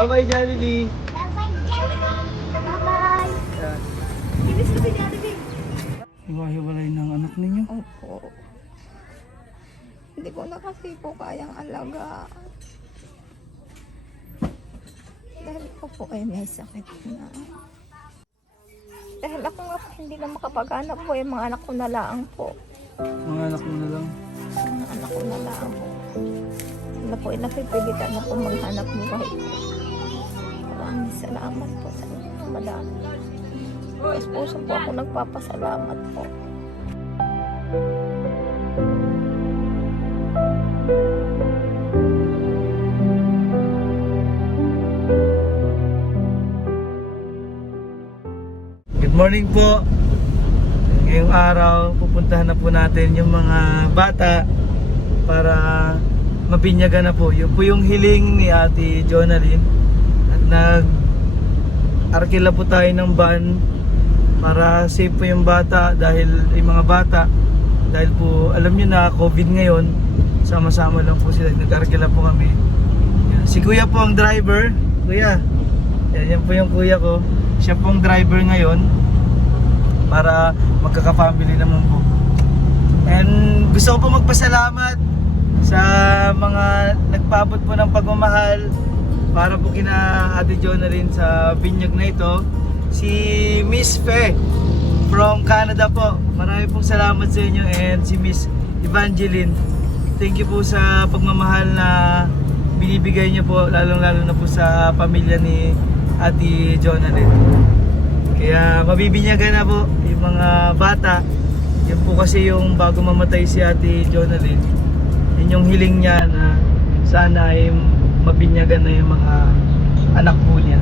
Bye-bye, Jollibee. Bye-bye. Kinis ko si Jollibee. Hiwa-hiwalay ng anak ninyo. Opo. Hindi ko na kasi po kayang alaga. Dahil ko po ay may sakit na. Dahil ako nga po hindi na makapag-anak po, yung mga anak ko na lang po. Mga anak mo na lang. Mga anak ko na lang po. Na po, napipilitan na po maghanap buhay. Maraming salamat po sa inyo, madam. Mas puso po ako nagpapasalamat po. Good morning po. Ngayong araw, pupuntahan na po natin yung mga bata para mabinyagan na po. Yun po yung hiling ni Ate Jonalyn. At nag-arkila po tayo ng van para safe po yung bata dahil yung mga bata, dahil po alam nyo na COVID ngayon, sama-sama lang po sila. Nag-arkila po kami. Yan. Si Kuya po ang driver. Kuya, yan po yung kuya ko. Siya pong driver ngayon para magkaka-family naman po. And gusto ko po magpasalamat sa mga nagpaabot po ng pagmamahal para po kina Ate Jonalyn sa binyag na ito. Si Miss Fe from Canada po. Marami pong salamat sa inyo, and si Miss Evangeline. Thank you po sa pagmamahal na binibigay niyo po, lalong-lalo na po sa pamilya ni Ate Jonalyn. Kaya mabibinyagan na po yung mga bata. Yun po kasi yung bago mamatay si Ate Jonalyn, yun yung hiling niya na sana ay mabinyagan na yung mga anak po niya.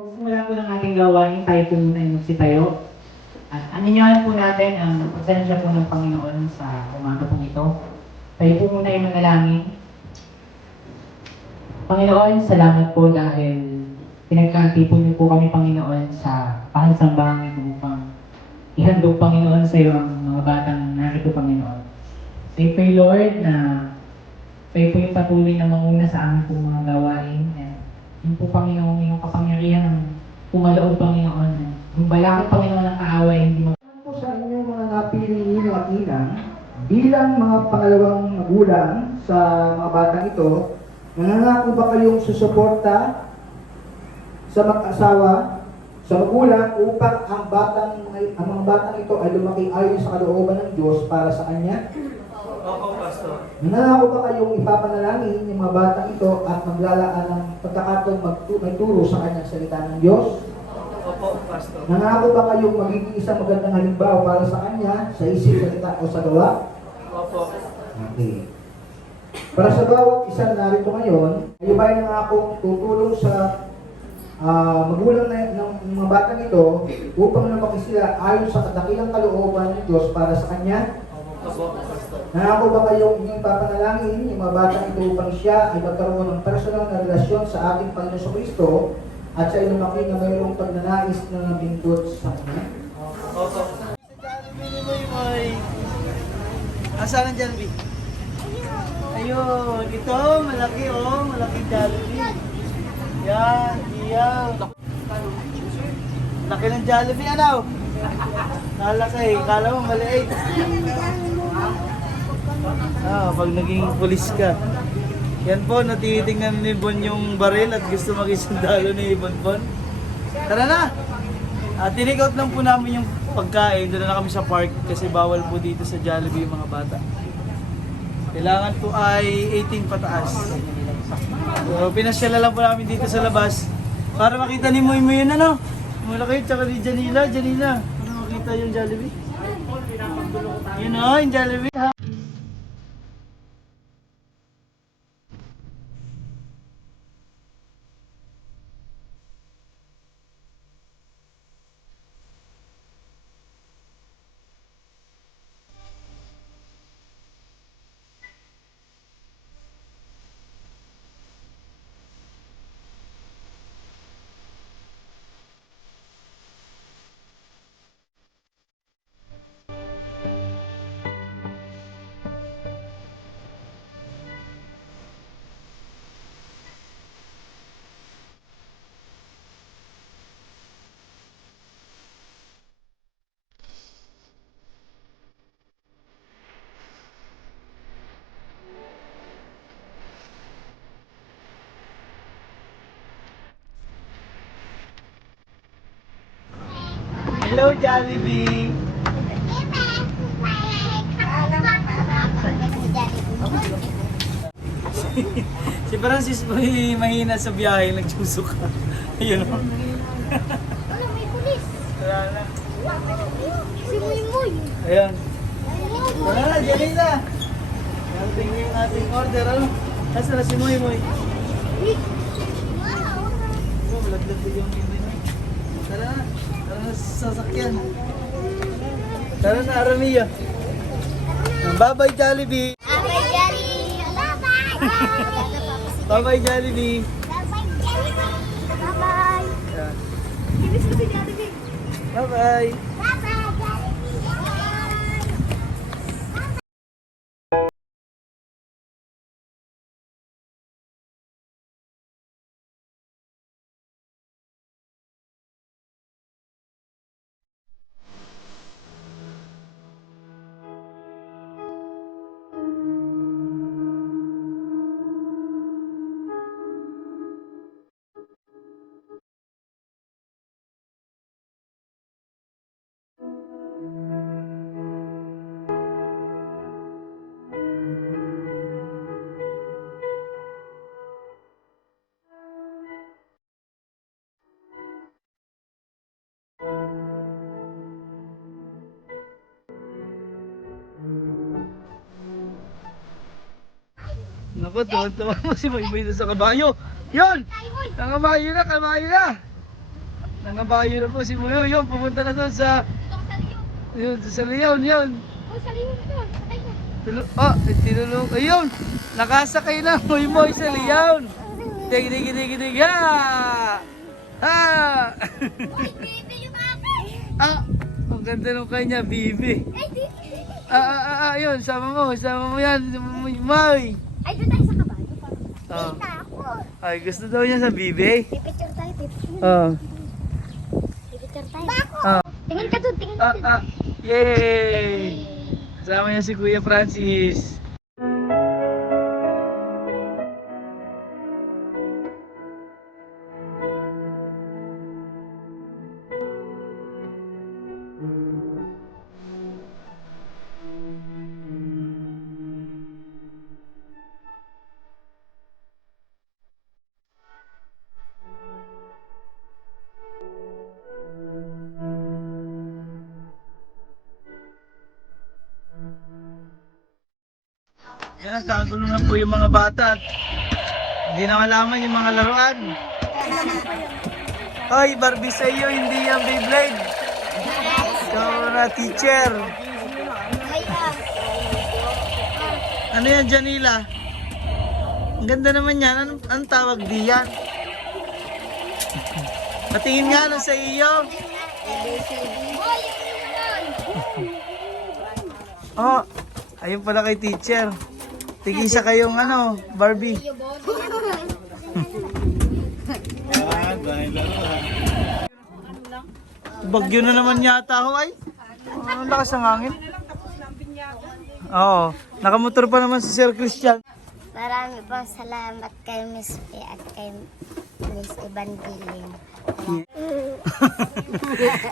Simula po ng ating gawain, tayo po muna yung magsitayo. At aninyahan po natin ang presensya po ng Panginoon sa umaga po ito. Tayo po muna yung manalangin. Panginoon, salamat po dahil pinagkatipon niyo po kami, Panginoon, sa pahansambahan ito upang ihandog, Panginoon, sa iyo ang mga batang narito, Panginoon. Say pray, Lord, na tayo po yung patuloy na manguna sa aming pong mga gawain. Yung po, Panginoon, yung kapangyarihan pumaloob, Panginoon. Yung balakang, Panginoon, ng kaaway, hindi po sa inyong mga napili at ninang bilang mga pangalawang magulang sa mga batang ito, nangangako ba kayong susuporta sa mag-asawa, sa magulang upang ang mga batang ito ay lumaki ayon sa kalooban ng Diyos para sa Kanya? Opo, Pastor. Nangangako ba kayong ipapanalangin yung mga batang ito at maglalaan ng pagkakataon magturo sa Kanyang salita ng Diyos? Opo, Pastor. Nangako ba kayong magiging isang magandang halimbawa para sa Kanya sa isip, salita o sa gawa? Opo. Okay. Para sa bawat isa narito ngayon, kayo ba ay nangakong tutulong sa magulang ng mga batang ito upang lumaki sila ayon sa kadakilang kalooban ng Diyos para sa Kanya? Opo, Nangako ba kayong inyong papanalangin yung mga batang ito upang siya ay magkaroon ng personal na relasyon sa ating Panginoon Kristo at siya ay lumaki na mayroong pagnanais na lingkod sa Kanya? Opo. Asan ang Jollibee? Ayun, ito, malaki oh, malaking Jollibee. Yan, yan. Laki ng Jollibee, ano? Nalaki, kala mo maliit. Pag naging pulis ka. Yan po, natitingnan ni Bon yung baril at gusto maging sundalo ni Bonbon. Tara na! Tinake out lang po namin yung pagkain. Doon na kami sa park kasi bawal po dito sa Jollibee yung mga bata. Kailangan po ay 18 pataas. So, pinasyala lang po namin dito sa labas para makita ni Moy Moy yun, ano? Malaki, tsaka ni Janila. Para makita yung Jollibee. Yun o, yung Jollibee. Hello, Jollibee! Si Francis po mahina sa biyahe, nagsusuka. Ayun o. Ano, may pulis. Wala na. Si Muy. Ayan. Wala na, Janina. Narating yung ating order, ano? Nasaan na si Moy Moy? Oh, malaglag din yung Moy Moy. Tara na. Tara na sa sasakyan. Tara na, Aramia. Bye-bye, Jollibee. Bye-bye, Daddy. Bye-bye, Jollibee. Bye-bye. Ayan. Ibig ko si Jollibee. Bye-bye. Bye-bye, Jollibee. Naku, tuwan-tuwa mo si Moy Moy sa kabayo. Yun! Nangabayo na, kabayo na! Nangabayo na po si Moy Moy. Yun, pumunta na doon sa... Yun, sa Leon, yun. Tinulong. Ayun! Nakasakay na Moy Moy sa Leon. Dig. Ha! Ha! Ang ganda nung kanya, Bibi. Yun, sama mo yan, Moy Moy. Ay, doon tayo sa kabayo. Oh. Kita ako. Ay, gusto daw niya sa Bibi. Pipicture tayo, pipicture. Oh. Pipicture tayo. Oh. Tingin ka doon, tingin ka doon. Yay! Kasama niya si Kuya Francis. Yan, nakagulungan po yung mga bata at hindi na malaman yung mga laruan. Hoy, Barbie sa iyo, hindi yan Beyblade. Ikaw na, teacher. Ano yan, Janila? Ang ganda naman yan. Anong tawag diyan? Patingin nga ano sa iyo. Oh, ayun pala kay teacher. Tigisa kayong ano, Barbie. Bagyo na naman yata ho ay. Ang lakas ng hangin. Oo, nakamotor pa naman si Sir Christian. Marami pong salamat kay Miss P at kay Miss Evangeline.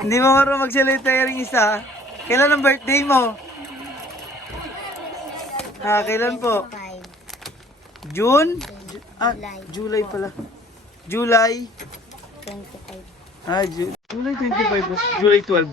Hindi mo marunong magsalita yung isa. Kailan ang birthday mo? Kailan po? 5, June? July. July pala. July? 25. July 25 ba? July 12.